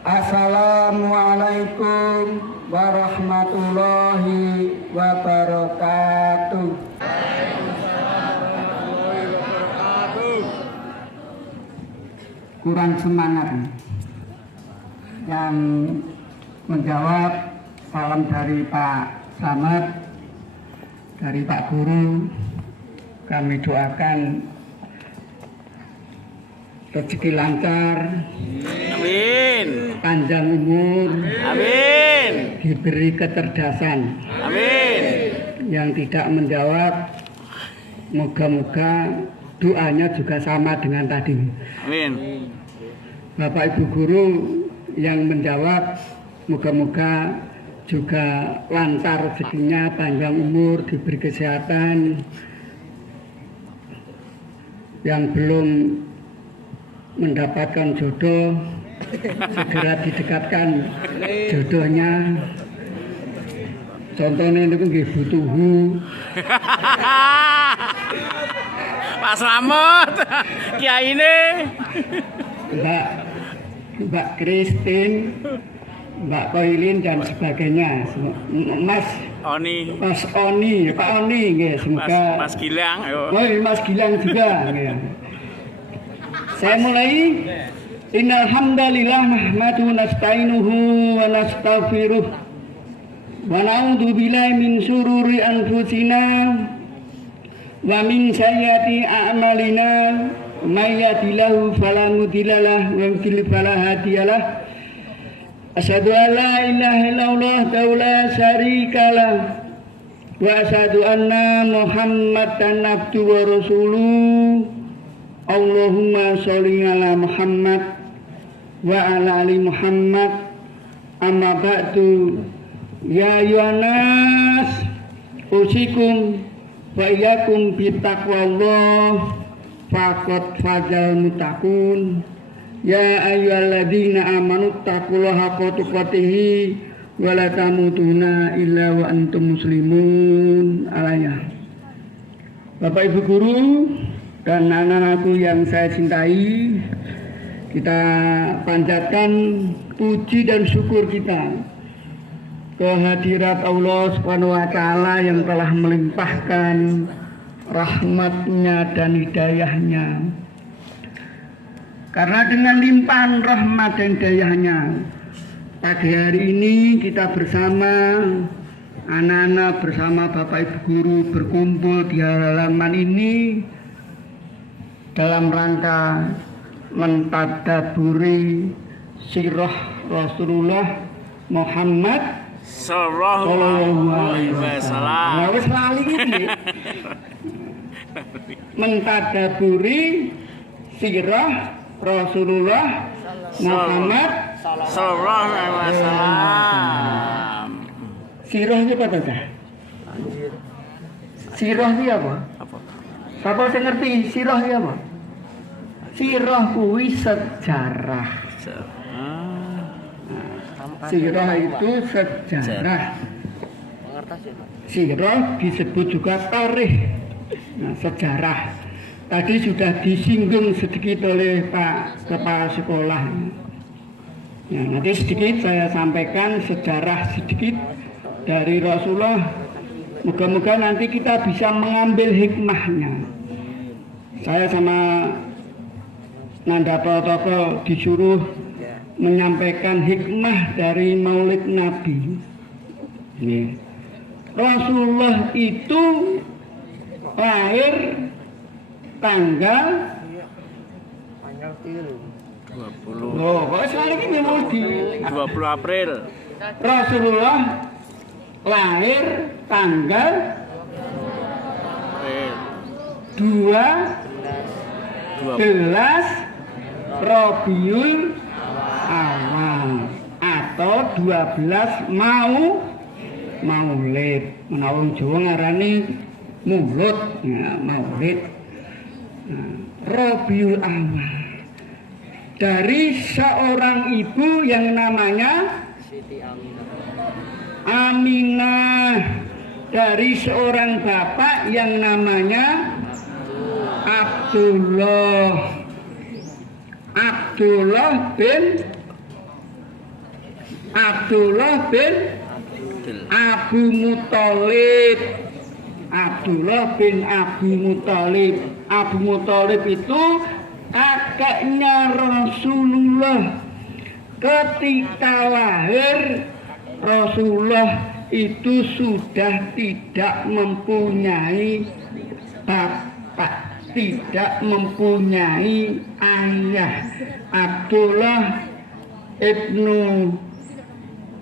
Assalamualaikum warahmatullahi wabarakatuh. Kurang semangat. Yang menjawab salam dari Pak Slamet, dari Pak Guru. Kami doakan rezeki lancar, amin, panjang umur, amin, diberi kecerdasan, amin. Yang tidak menjawab, moga-moga doanya juga sama dengan tadi. Amin. Bapak Ibu Guru yang menjawab, moga-moga juga lancar rezekinya, panjang umur, diberi kesehatan. Yang belum mendapatkan jodoh, segera didekatkan jodohnya. Contohnya itu nggih butuhu. Pak Slamet, kiai ini. Mbak Christine, Mbak Koilin dan sebagainya. Mas Oni, Pak Oni, nggih, semoga. Mas Gilang, ayo. Oh, Mas Gilang juga. Nggih. Saya mulai. Innal hamdalillah nahmaduhu nasta'inuhu wa nastaghfiruh wa na'udzu billahi min syururi anfusina wa min sayyiati a'malina may yahdihillahu fala mudhillalah wa yudhlil fala hadiyalah. Asyhadu an la ilaha illallah la syarikalah wa asyhadu anna Muhammadan abduhu wa rasuluh. Allahumma sholli ala Muhammad wa ala ali Muhammad. Amma ba'du. Ya ayyuhannas usikum wa iyyakum bittaqwallah faqad fazal muttaqun. Ya ayyuhalladzina amanu taqullaha haqqa tuqatih wa la tamutunna illa wa antum muslimun. Alaya. Bapak Ibu Guru dan anak-anakku yang saya cintai, kita panjatkan puji dan syukur kita kehadirat Allah Subhanahu wa Ta'ala yang telah melimpahkan rahmatnya dan hidayahnya. Karena dengan limpahan rahmat dan hidayahnya, pagi hari ini kita bersama anak-anak, bersama Bapak Ibu Guru berkumpul di halaman ini dalam rangka mentadaburi sirah Rasulullah Muhammad Sallallahu alaihi wasallam. Nah, wis lali iki. Mentadaburi sirah Rasulullah Muhammad Sallallahu alaihi wasallam. Sirah itu apa tuh? Sirah itu apa? Siapa yang ngerti sirah itu apa? Sirah kuwi sejarah. Sirah itu sejarah. Sirah disebut juga tarikh. Nah, sejarah. Tadi sudah disinggung sedikit oleh Pak Kepala Sekolah. Nah, nanti sedikit saya sampaikan sejarah sedikit dari Rasulullah. Moga-moga nanti kita bisa mengambil hikmahnya. Saya sama Nanda Protokol disuruh menyampaikan hikmah dari Maulid Nabi. Ini. Rasulullah itu lahir tanggal 20. Oh, kok sekarang ini mau di 20 April. Rasulullah lahir tanggal 12 Rabiul Awal atau 12 Maulid. Menawa Jawa ngarani Mulud, ya, Maulid. Nah, Rabiul Awal dari seorang ibu yang namanya Aminah, dari seorang bapak yang namanya Abdullah bin Abdullah bin Abu Muthalib. Abdullah bin Abu Muthalib. Abu Muthalib itu kakeknya Rasulullah. Ketika lahir Rasulullah itu sudah tidak mempunyai bapak, tidak mempunyai ayah. Abdullah ibnu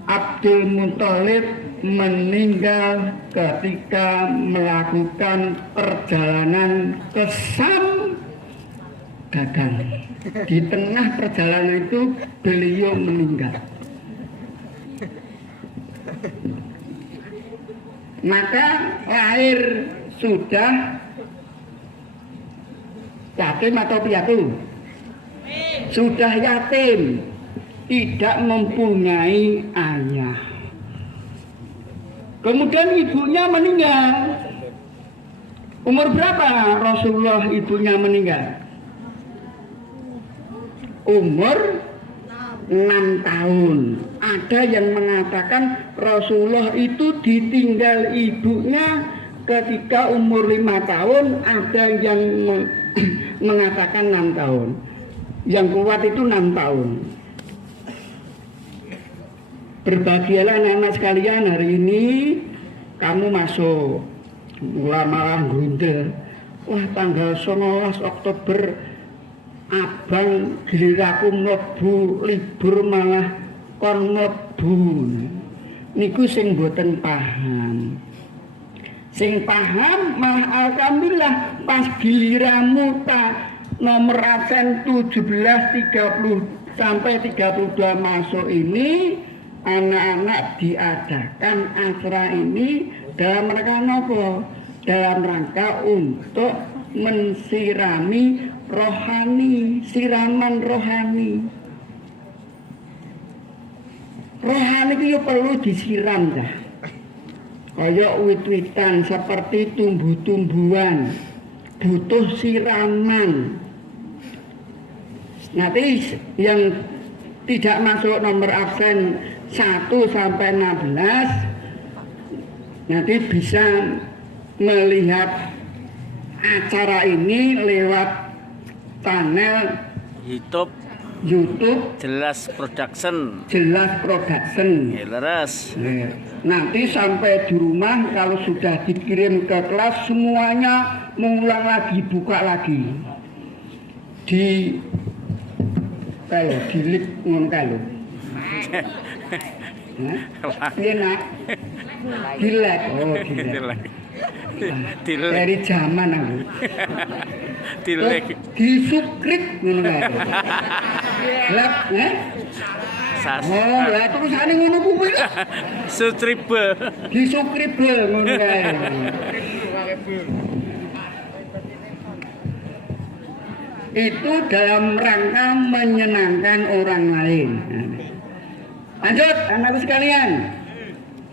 Abdul Muthalib meninggal ketika melakukan perjalanan ke Sam gagal. Di tengah perjalanan itu beliau meninggal. Maka lahir sudah yatim atau piatu? Sudah yatim, tidak mempunyai ayah. Kemudian ibunya meninggal. Umur berapa Rasulullah ibunya meninggal? Umur 6 tahun. Ada yang mengatakan Rasulullah itu ditinggal ibunya ketika umur 5 tahun. Ada yang mengatakan 6 tahun. Yang kuat itu 6 tahun. Berbahagialah anak-anak sekalian, hari ini kamu masuk. Malah grundel. Wah, tanggal 19 Oktober abang giliraku mlebu libur malah kon mlebu. Niku sing mboten paham. Sing paham malah alhamdulillah pas giliramu ta nomor absen 17 30 sampai 32 masuk ini, anak-anak diadakan acara ini dalam rangka apa? Dalam rangka untuk mensirami rohani, siraman rohani. Rohani itu perlu disiram dah. Kayak wit-witan seperti tumbuh-tumbuhan, butuh siraman. Nanti yang tidak masuk nomor absen 1 sampai 16 nanti bisa melihat acara ini lewat channel YouTube Jelas Production. Jelas Production. Ya, leres. Nanti sampai di rumah kalau sudah dikirim ke kelas semuanya mengulang lagi, buka lagi. Di kalau dilip ngono kalau. Enak. Dilek. Oh, dilek. Dilek. Dari zaman aku. Dilek. Disubscribe ngono kae. Lah, Oh, lah terusane ngono kuwi. Subscribe. Disubscribe ngono kae. Itu dalam rangka menyenangkan orang lain. Lanjut, anak sekalian.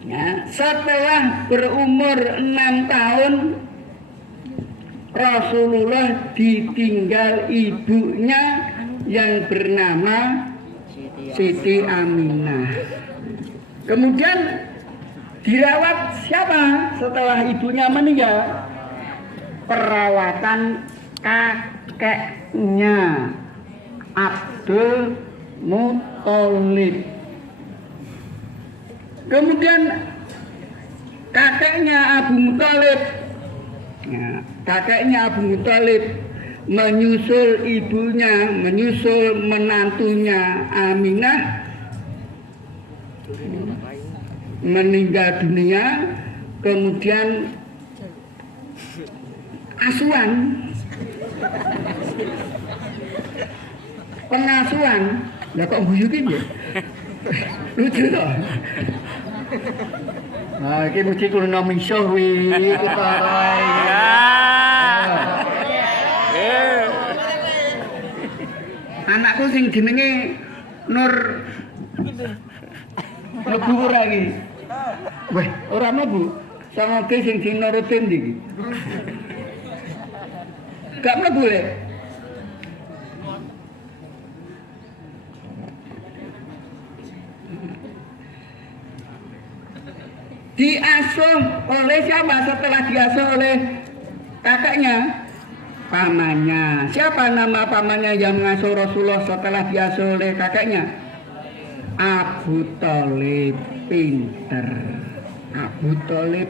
Ya, setelah berumur 6 tahun Rasulullah ditinggal ibunya yang bernama Siti Aminah. Kemudian dirawat siapa setelah ibunya meninggal? Perawatan kakeknya Abdul Muthalib. Kemudian kakeknya Abu Muthalib, menyusul ibunya, menyusul menantunya Aminah meninggal dunia. Kemudian pengasuhan, lah kok guyukin ya? Lucu toh. Nah, iki mesti kulo misuh wi ketara. Anakku sing jenenge Nur mlebu ora iki. Weh, ora mlebu. Sama ke sing Nuruddin iki. Gak mlebu le. diasuh oleh siapa setelah diasuh oleh kakaknya? Pamannya. Siapa nama pamannya yang mengasuh Rasulullah setelah diasuh oleh kakaknya? Abu Thalib. Pinter Abu Thalib.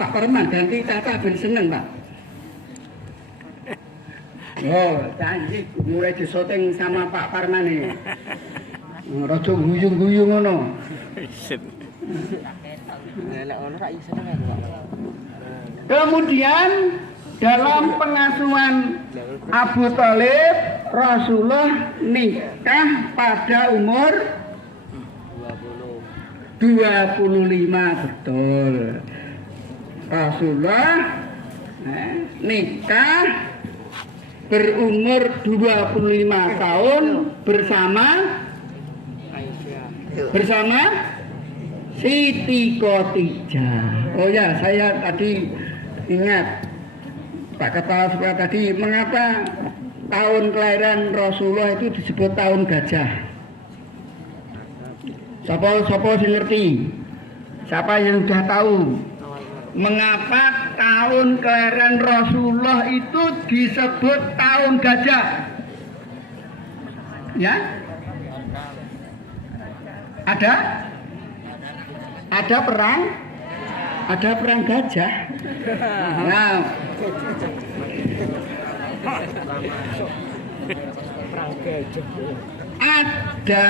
Pak Parman ganti kata ben seneng Pak. Oh, janji mulai disyuting sama Pak Parman ini. Rada guyung-guyung ngono. Kemudian dalam pengasuhan Abu Thalib, Rasulullah nikah pada umur 25, betul. Rasulullah nikah berumur 25 tahun bersama Siti Khadijah. Oh ya, saya tadi ingat Pak Kepala Sekolah tadi, mengapa tahun kelahiran Rasulullah itu disebut tahun gajah? Siapa yang ngerti? Siapa yang sudah tahu? Mengapa tahun kelahiran Rasulullah itu disebut tahun gajah? Ya? Ada perang gajah. Nah, ada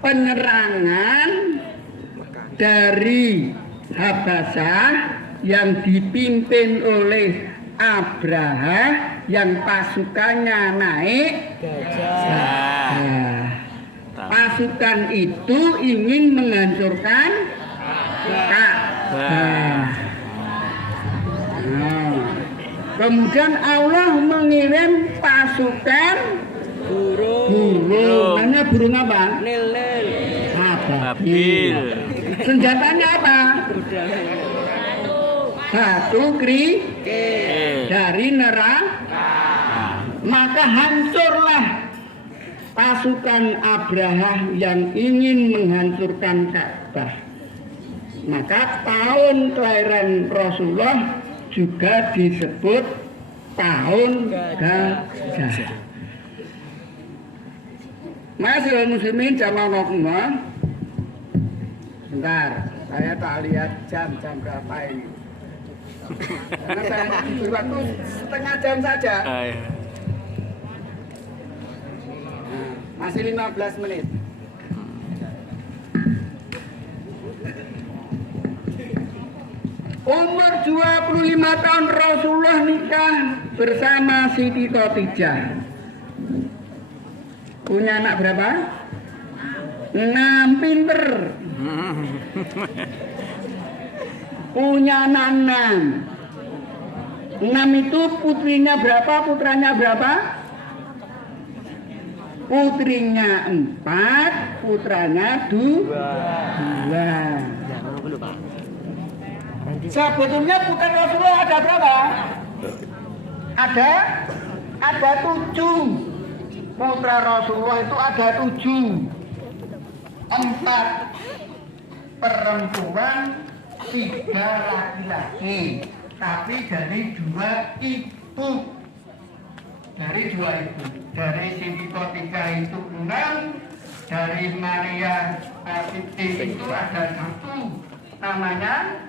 penyerangan dari Habasyah yang dipimpin oleh Abraha yang pasukannya naik gajah. Pasukan itu ingin menghancurkan Ka'bah. Kemudian Allah mengirim pasukan burung. Namanya burung apa? Ababil. Senjatanya apa? Batu kerikil dari neraka. Maka hancurlah pasukan Abraha yang ingin menghancurkan Ka'bah. Maka tahun kelahiran Rasulullah juga disebut tahun gajah. Masih muslimin jamaah semua. Bentar, saya tak lihat jam berapa ini. Karena saya waktu setengah jam saja. Masih 15 menit. Umur 25 tahun Rasulullah nikah bersama Siti Khadijah. Punya anak berapa? 6, pinter. Punya anak 6. 6 itu putrinya berapa? Putranya berapa? Putrinya 4, putranya 2. Sebetulnya putra Rasulullah ada berapa? Ada 7. Putra Rasulullah itu ada 7. 4 perempuan, 3 laki-laki. Tapi dari 2 ibu. Dari 2 ibu. Dari Siti Khadijah itu 6. Dari Maria Asiti itu ada 1. Namanya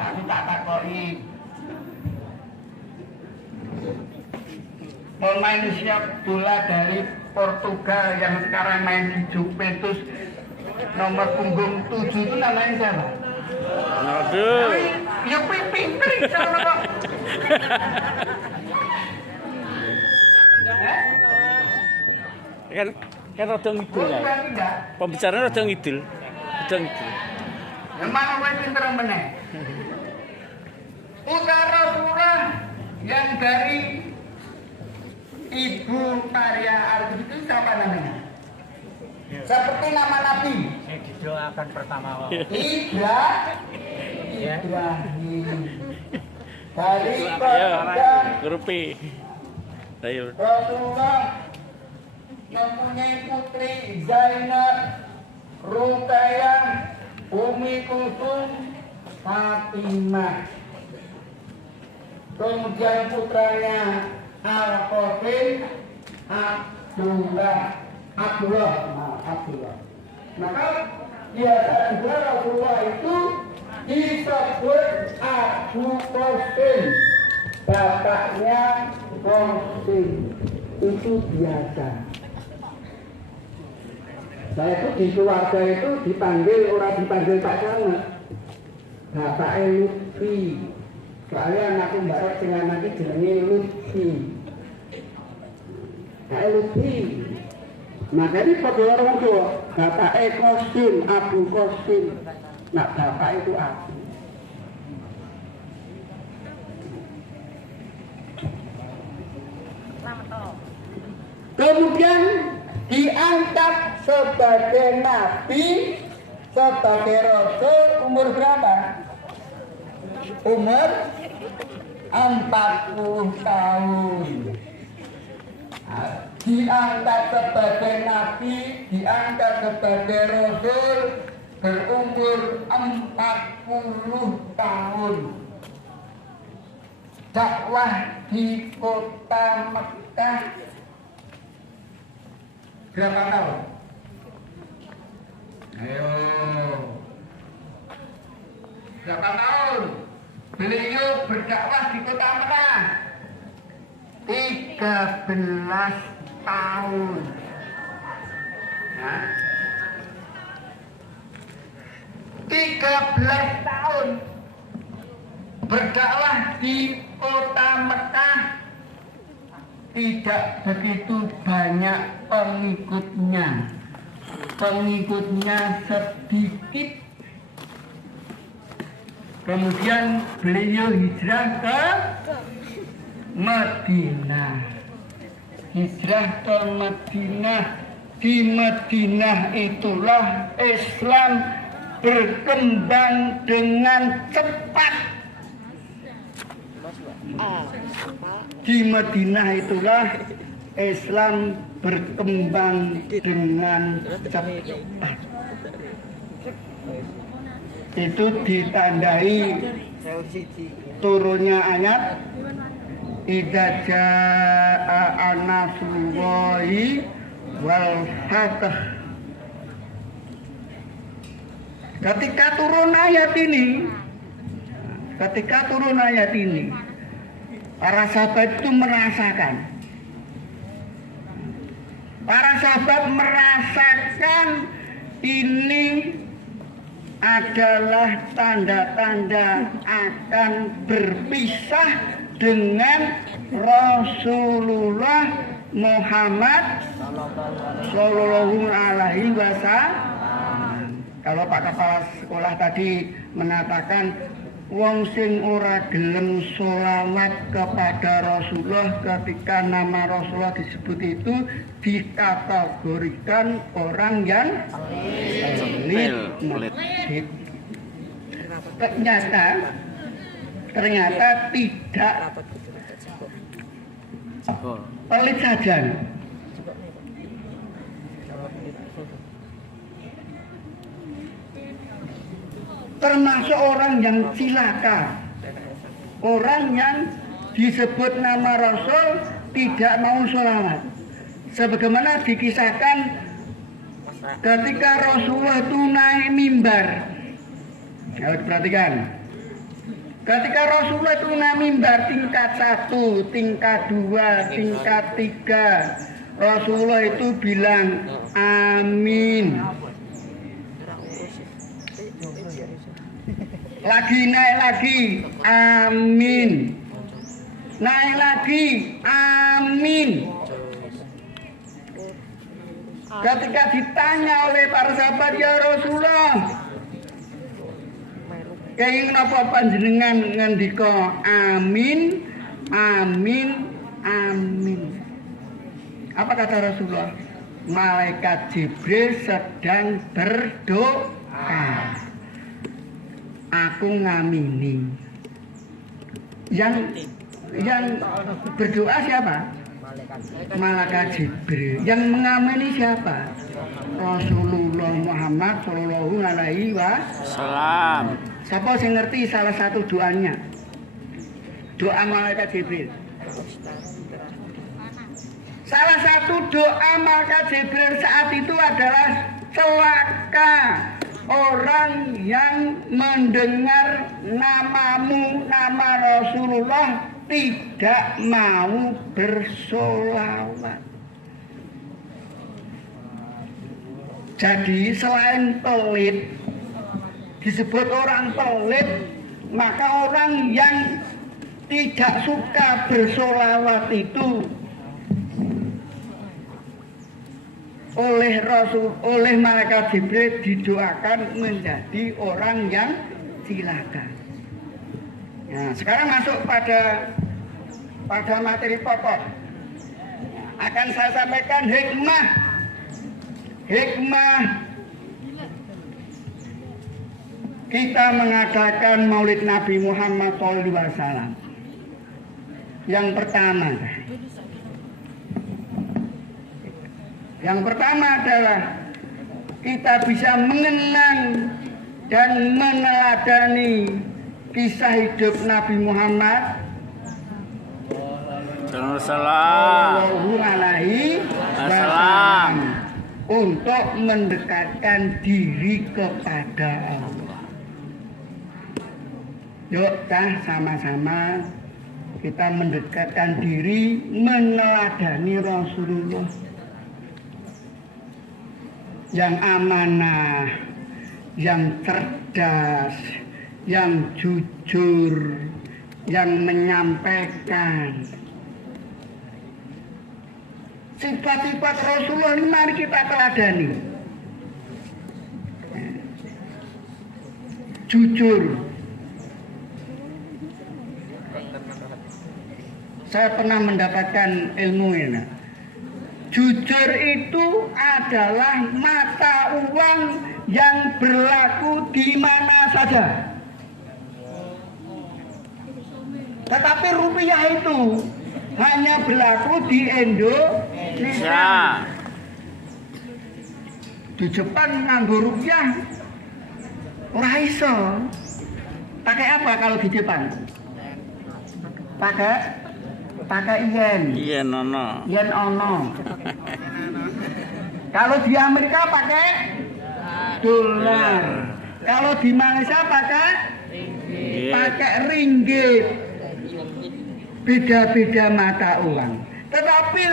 aku tak takoi. Pemain siap bola dari Portugal yang sekarang main di Juventus nomor punggung 7 itu namanya siapa? Aduh. Ya pinter kok. Kan rada ngidul ya. Pembicaraan rada ngidul. Yang mana wae pinter meneh. Putra Rasulullah yang dari Ibu Maria Arti itu siapa namanya? Seperti nama Nabi. Didoakan pertama. Ibrahim. Dari Ya, Padang grupi. Ayo. Rasulullah mempunyai putri Zainab, Ruqayyah, Umi Kulsum, Fatimah. Kemudian putranya Al-Qasim, Abdullah. Maka biasa juga Rasulullah itu disebut Abu Qasim, bapaknya Qasim. Itu biasa. Saya itu di keluarga itu dipanggil, orang dipanggil Pak Camat, Bapak Lutfi. Soalnya anakku Mbak Rok dengan anaknya jenenge Lutfi. Bapak Lutfi. Maka ini pada orang tua, Bapak Qasim, Abu Qasim. Nah, Bapak itu Abu. Kemudian diangkat sebagai nabi, sebagai rasul umur berapa? Umur 40 tahun. Diangkat sebagai nabi, diangkat sebagai rasul berumur 40 tahun. Dakwah di kota Mekah berapa tahun? Ayo. Berapa tahun beliau berdakwah di kota Mekah? 13 tahun. Nah, 13 tahun berdakwah di kota Mekah. Tidak begitu banyak pengikutnya. Pengikutnya sedikit. Kemudian beliau hijrah ke Madinah. Hijrah ke Madinah. Di Madinah itulah Islam berkembang dengan cepat. Di Madinah itulah Islam berkembang dengan cepat. Itu ditandai turunnya ayat idza jaa nasrullahi wal fath. Ketika turun ayat ini, para sahabat itu merasakan. Para sahabat merasakan ini adalah tanda-tanda akan berpisah dengan Rasulullah Muhammad Sallallahu Alaihi Wasallam. Kalau Pak Kepala Sekolah tadi mengatakan wong sing ora gelem sholawat kepada Rasulullah ketika nama Rasulullah disebut itu dikategorikan orang yang pelit. Ternyata tidak pelit saja. Termasuk orang yang cilaka, orang yang disebut nama Rasul tidak mau sholawat. Sebagaimana dikisahkan ketika Rasulullah itu naik mimbar. Harus perhatikan. Ketika Rasulullah itu naik mimbar tingkat 1, tingkat 2, tingkat 3, Rasulullah itu bilang amin. Lagi naik lagi, amin. Naik lagi, amin. Ketika ditanya oleh para sahabat, ya Rasulullah, kenging napa panjenengan ngendika amin, amin, amin. Apa kata Rasulullah? Malaikat Jibril sedang berdoa. aku ngamini. Yang berdoa siapa? Malaikat Jibril. Yang mengamini siapa? Rasulullah Muhammad Shallallahu Alaihi Wasallam. Siapa yang ngerti salah satu doanya? Doa malaikat Jibril. Salah satu doa malaikat Jibril saat itu adalah celaka orang yang mendengar namamu, nama Rasulullah, tidak mau bersolawat. Jadi selain pelit, disebut orang pelit, maka orang yang tidak suka bersolawat itu oleh malaikat Jibril didoakan menjadi orang yang cilaka. Nah, sekarang masuk pada materi pokok. Akan saya sampaikan hikmah kita mengadakan Maulid Nabi Muhammad SAW. Yang pertama adalah kita bisa mengenang dan meneladani kisah hidup Nabi Muhammad Sallallahu Alaihi Wasallam untuk mendekatkan diri kepada Allah. Yuk sama-sama kita mendekatkan diri, meneladani Rasulullah yang amanah, yang cerdas, yang jujur, yang menyampaikan. Sifat-sifat Rasulullah ini mari kita teladani. Jujur. Saya pernah mendapatkan ilmu ini. Jujur itu adalah mata uang yang berlaku di mana saja. Tetapi rupiah itu hanya berlaku di Indonesia. Di Jepang nganggo rupiah ora iso. Pakai apa kalau di Jepang? Pakai yen. Yen ono. Kalau di Amerika pakai dolar. Kalau di Malaysia pakai ringgit. Beda-beda mata uang. Tetapi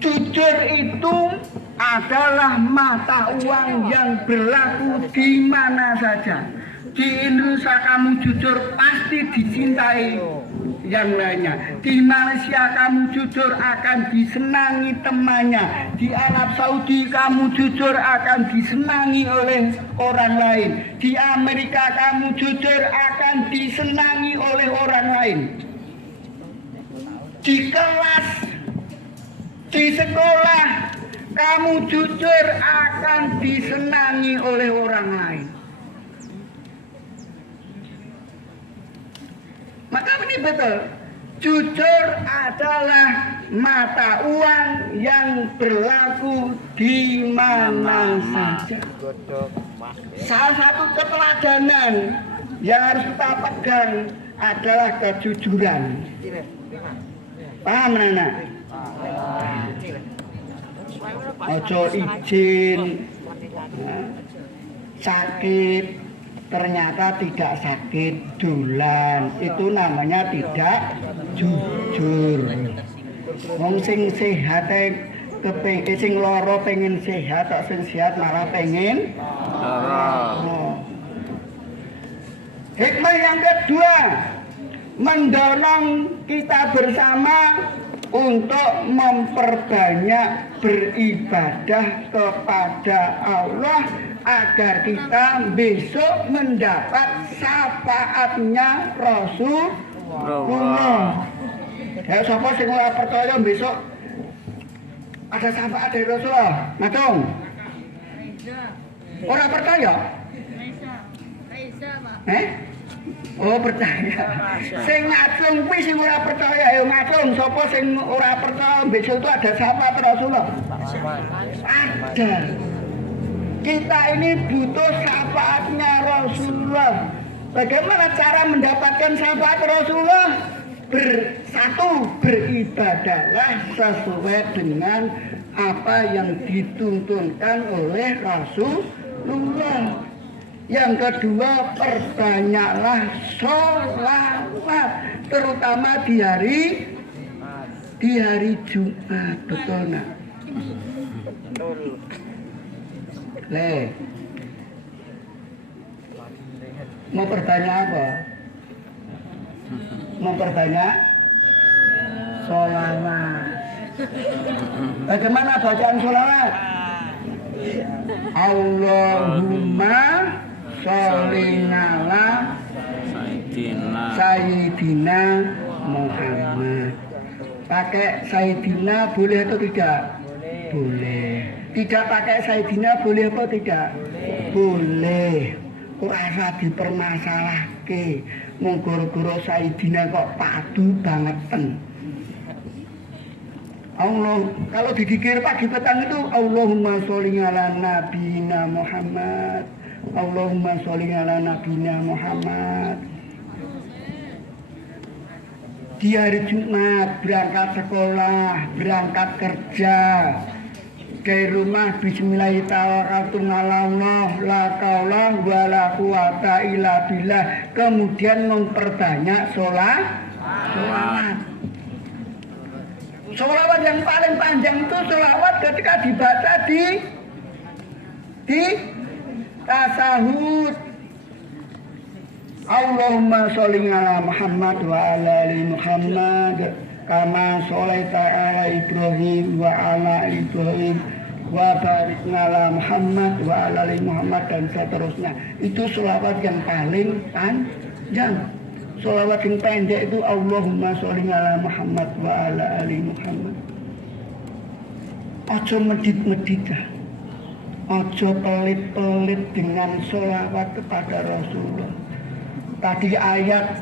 jujur itu adalah mata uang yang berlaku di mana saja. Di Indonesia kamu jujur pasti dicintai yang lainnya. Di Malaysia kamu jujur akan disenangi temannya. Di Arab Saudi kamu jujur akan disenangi oleh orang lain. Di Amerika kamu jujur akan disenangi oleh orang lain. Di kelas, di sekolah kamu jujur akan disenangi oleh orang lain. Maka ini betul, jujur adalah mata uang yang berlaku di mana saja. Salah satu keteladanan yang harus kita pegang adalah kejujuran. Paham anak? Ojo izin sakit ternyata tidak sakit dolan, itu namanya tidak jujur. Wong sing sehat kepengin sing lara pengen sehat, kok sing sehat malah pengen lara. Hikmah yang kedua, mendorong kita bersama untuk memperbanyak beribadah kepada Allah agar kita besok mendapat syafaatnya Rasulullah. Ya sapa sing ora percaya besok ada syafaat dari Rasulullah? Nah dong. Ora percaya? Oh percaya. Sing ngacung kuwi sing ora percaya ayo ngacung. Sapa sing ora percaya besok itu ada syafaat Rasulullah? Ada. Kita ini butuh syafaatnya Rasulullah. Bagaimana cara mendapatkan syafaat Rasulullah? Bersatu, beribadahlah sesuai dengan apa yang dituntunkan oleh Rasulullah. Yang kedua, perbanyaklah sholawat, terutama di hari Jumat, betul nak? Le, mau bertanya apa? Mau bertanya sholawat. Bagaimana bacaan sholawat? Allahumma sholli ala Sayyidina Muhammad. Pakai Sayyidina boleh atau tidak? Boleh. Tidak pakai Sayyidina boleh apa tidak? Boleh. Kurasa dipermasalahke. Mung-guru Sayyidina kok padu bangetan. Allah, kalau didikir pagi petang itu Allahumma sholli ala nabiyina Muhammad. Allahumma sholli ala nabiyina Muhammad. Di hari Jumat berangkat sekolah, berangkat kerja, ke rumah bismillahirrahmanirrahim Allah la qaula wa la quwata illa billah. Kemudian memperbanyak sholawat. Sholawat yang paling panjang itu sholawat ketika dibaca di tasahud. Allahumma sholli ala Muhammad wa ala ali Muhammad kama sholaita ala Ibrahim wa ala Ibrahim wa barik ala Muhammad wa ala ali Muhammad dan seterusnya. Itu sholawat yang paling panjang. Sholawat yang pendek itu Allahumma sholli ala Muhammad wa ala ali Muhammad. Ojo medit-medit, ojo pelit-pelit dengan sholawat kepada Rasulullah. Tadi ayat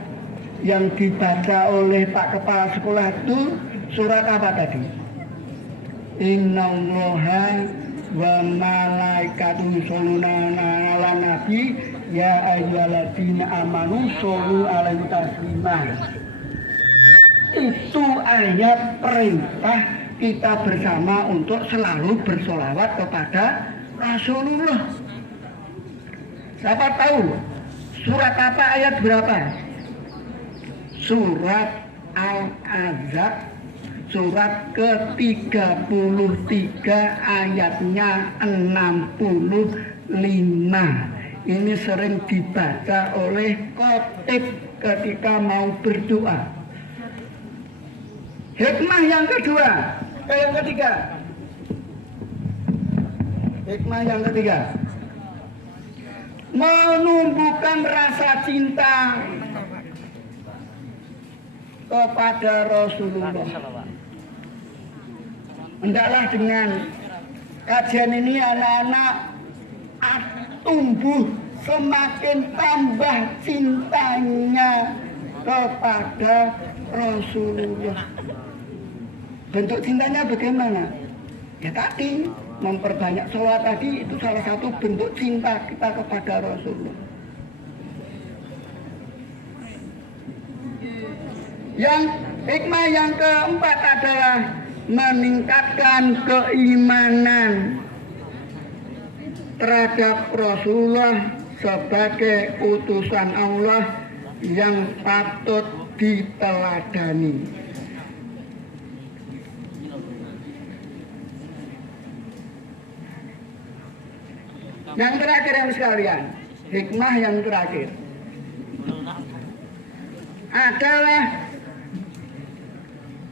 yang dibaca oleh Pak Kepala Sekolah itu surat apa tadi? Innallaha wa malaikatuhu yusholluna 'alan nabi ya ayyuhalladzina amanu shollu 'alaihi taslima. Itu ayat perintah kita bersama untuk selalu bersolawat kepada Rasulullah. Siapa tahu surat apa ayat berapa? Surat Al-Ahzab surat ke-33 ayatnya 65. Ini sering dibaca oleh khatib ketika mau berdoa. Hikmah yang kedua, yang ketiga. Hikmah yang ketiga. Menumbuhkan rasa cinta kepada Rasulullah. Hendaklah dengan kajian ini anak-anak tumbuh semakin tambah cintanya kepada Rasulullah. Bentuk cintanya bagaimana? Ya tadi memperbanyak sholawat tadi itu salah satu bentuk cinta kita kepada Rasulullah. Yang hikmah yang keempat adalah meningkatkan keimanan terhadap Rasulullah sebagai utusan Allah yang patut diteladani. Yang terakhir yang sekalian, hikmah yang terakhir adalah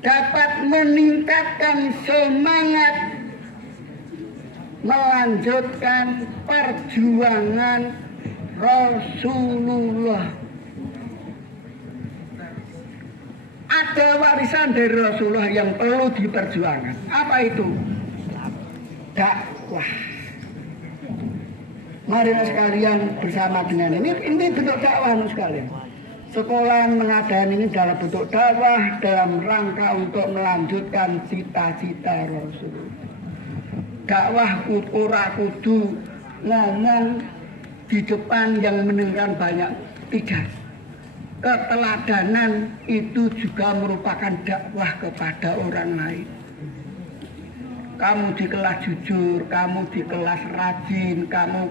dapat meningkatkan semangat melanjutkan perjuangan Rasulullah. Ada warisan dari Rasulullah yang perlu diperjuangkan. Apa itu? Dakwah. Mari sekalian bersama dengan ini bentuk dakwah sekalian. Sekolah mengadakan ini dalam bentuk dakwah dalam rangka untuk melanjutkan cita-cita Rasul. Dakwah ora kudu ngomong di depan yang mendengar banyak, tidak. Keteladanan itu juga merupakan dakwah kepada orang lain. Kamu di kelas jujur, kamu di kelas rajin, kamu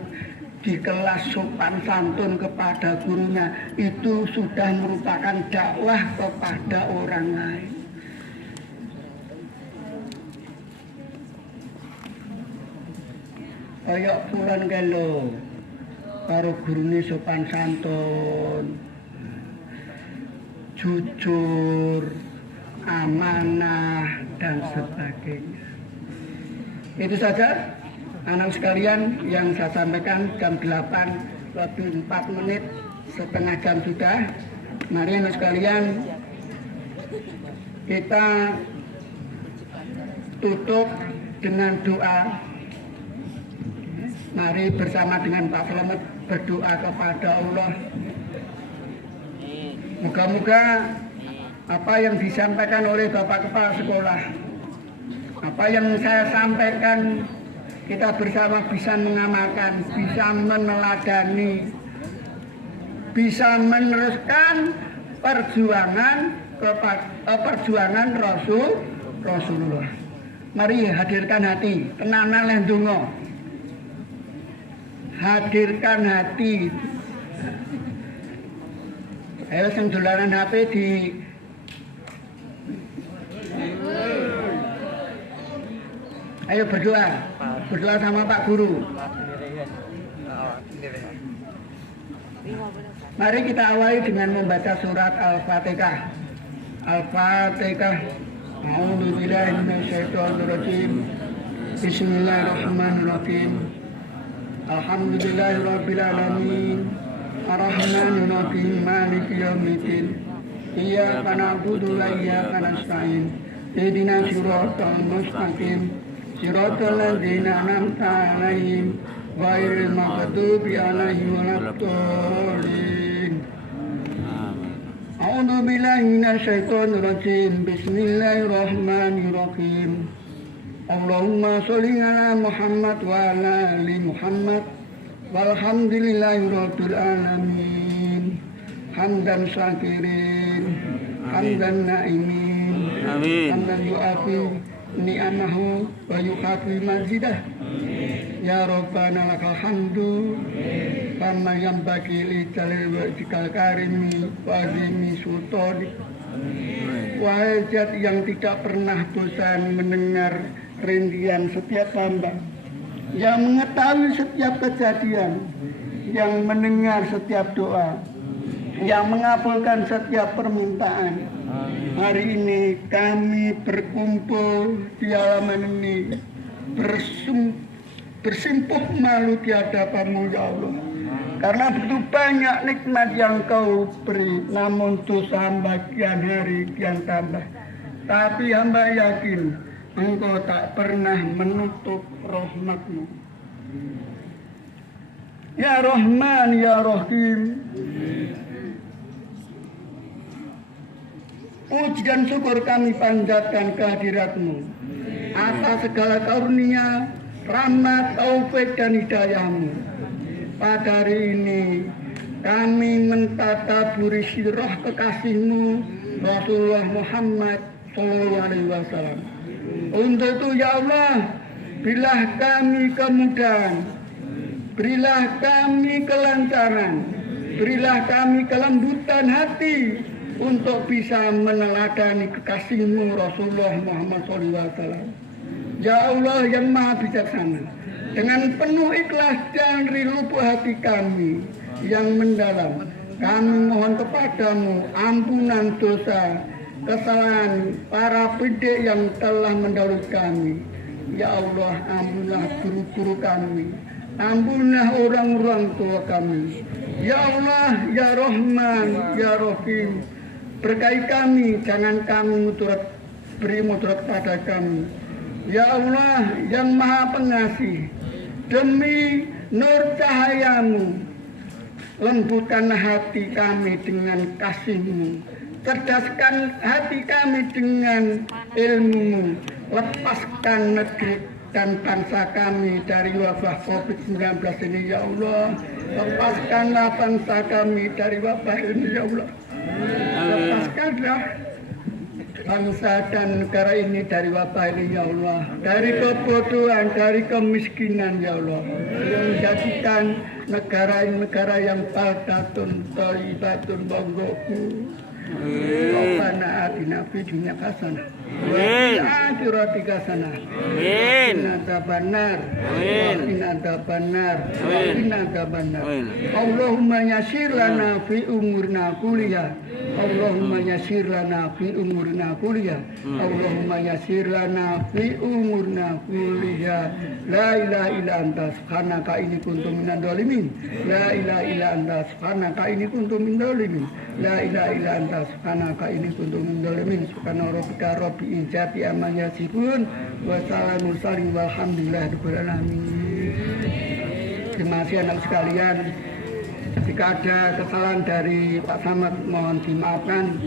di kelas sopan santun kepada gurunya, itu sudah merupakan dakwah kepada orang lain. Kayak pulan kelo, karo gurune sopan santun, jujur, amanah, dan sebagainya. Itu saja anak sekalian yang saya sampaikan. Jam 8 lebih 4 menit, setengah jam sudah. Mari anak sekalian kita tutup dengan doa. Mari bersama dengan Pak Selamat berdoa kepada Allah. Moga-moga apa yang disampaikan oleh Bapak Kepala Sekolah, apa yang saya sampaikan, kita bersama bisa mengamalkan, bisa meneladani, bisa meneruskan perjuangan Rasulullah. Mari hadirkan hati, tenanan lendungo, hadirkan hati. Ayo sing dolanan HP di ayo berdoa sama Pak Guru. Mari kita awali dengan membaca surat Al-Fatihah. Al-Fatihah. A'udzubillahi minasyaitonirrajim. Bismillahirrahmanirrahim. Alhamdulillahirabbil alamin. Arrahmanirrahim. Maliki yaumiddin. Iyyaka na'budu wa iyyaka nasta'in. Ihdinas siratal mustaqim. Siratal ladzina an'amta 'alaihim ghairil maghdubi 'alaihim waladdallin. A'udzu billahi minasyaitonir rajim. Bismillahirrahmanirrahim. Allahumma sholli 'ala Muhammad wa 'ala ali Muhammad walhamdulillahirabbil alamin. Hamdan syakirin, hamdan na'imin, hamdan yu'afi ni'amahu wa yukafi mazidah. Ya Rabbana lakal hamdu kama yanbaghi li jalil wajhikal karimi wa azimi sultanik. Wahai zat yang tidak pernah bosan mendengar rintihan setiap hamba, yang mengetahui setiap kejadian, yang mendengar setiap doa, yang mengabulkan setiap permintaan. Hari ini kami berkumpul di halaman ini, bersimpuh malu di hadapan-Mu ya Allah. Karena begitu banyak nikmat yang Kau beri, namun dosa hamba kian hari kian tambah. Tapi hamba yakin Engkau tak pernah menutup rahmat-Mu. Ya Rahman, Ya Rahim. Puji dan syukur kami panjatkan kehadirat-Mu atas segala karunia, rahmat, taufik dan hidayah-Mu. Pada hari ini kami mentadaburi sirah kekasih-Mu Rasulullah Muhammad SAW. Untuk itu ya Allah, berilah kami kemudahan, berilah kami kelancaran, berilah kami kelembutan hati untuk bisa meneladani kekasih-Mu Rasulullah Muhammad SAW. Ya Allah yang Maha Bijaksana, dengan penuh ikhlas dan dari lubuk hati kami yang mendalam, kami mohon kepadamu ampunan dosa, kesalahan para pendidik yang telah mendahului kami. Ya Allah, ampunlah guru-guru kami, ampunlah orang-orang tua kami. Ya Allah, Ya Rahman, Ya Rahim, berkahi kami, jangan kami beri mudarat pada kami. Ya Allah yang Maha Pengasih, demi nur cahayamu, lembutkan hati kami dengan kasih-Mu, cerdaskan hati kami dengan ilmu-Mu, lepaskan negeri dan bangsa kami dari wabah COVID-19 ini ya Allah. Lepaskanlah bangsa kami dari wabah ini ya Allah. Lepaskanlah bangsa dan negara ini dari wabah ini ya Allah, dari kebodohan, dari kemiskinan ya Allah, yang menjadikan negara ini negara yang baldatun thayyibatun banggoku. Rabbana atina fid dunya hasanah wa fil akhirati hasanah wa qina adzabannar wa qina adzabannar wa qina adzabannar. Allahumma yassir lana fi umurina kulliyah. Allahumma yassir lana fi umurina kulliyah. Allahumma yassir lana fi umurina kulliyah. La ilaha illa anta subhanaka inni kuntu minadh dhalimin. La ilaha illa anta subhanaka inni kuntu minadh dhalimin. La ilaha illa anta subhanaka inni kuntu minadh dhalimin. Subhana rabbika rabbil izzati amma yasifun wa salamun salim walhamdulillahi rabbil alamin. Terima kasih anak sekalian. Jika ada kesalahan dari Pak Samad mohon dimaafkan.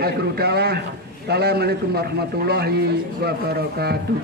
Akhirul da'wah. Assalamualaikum warahmatullahi wabarakatuh.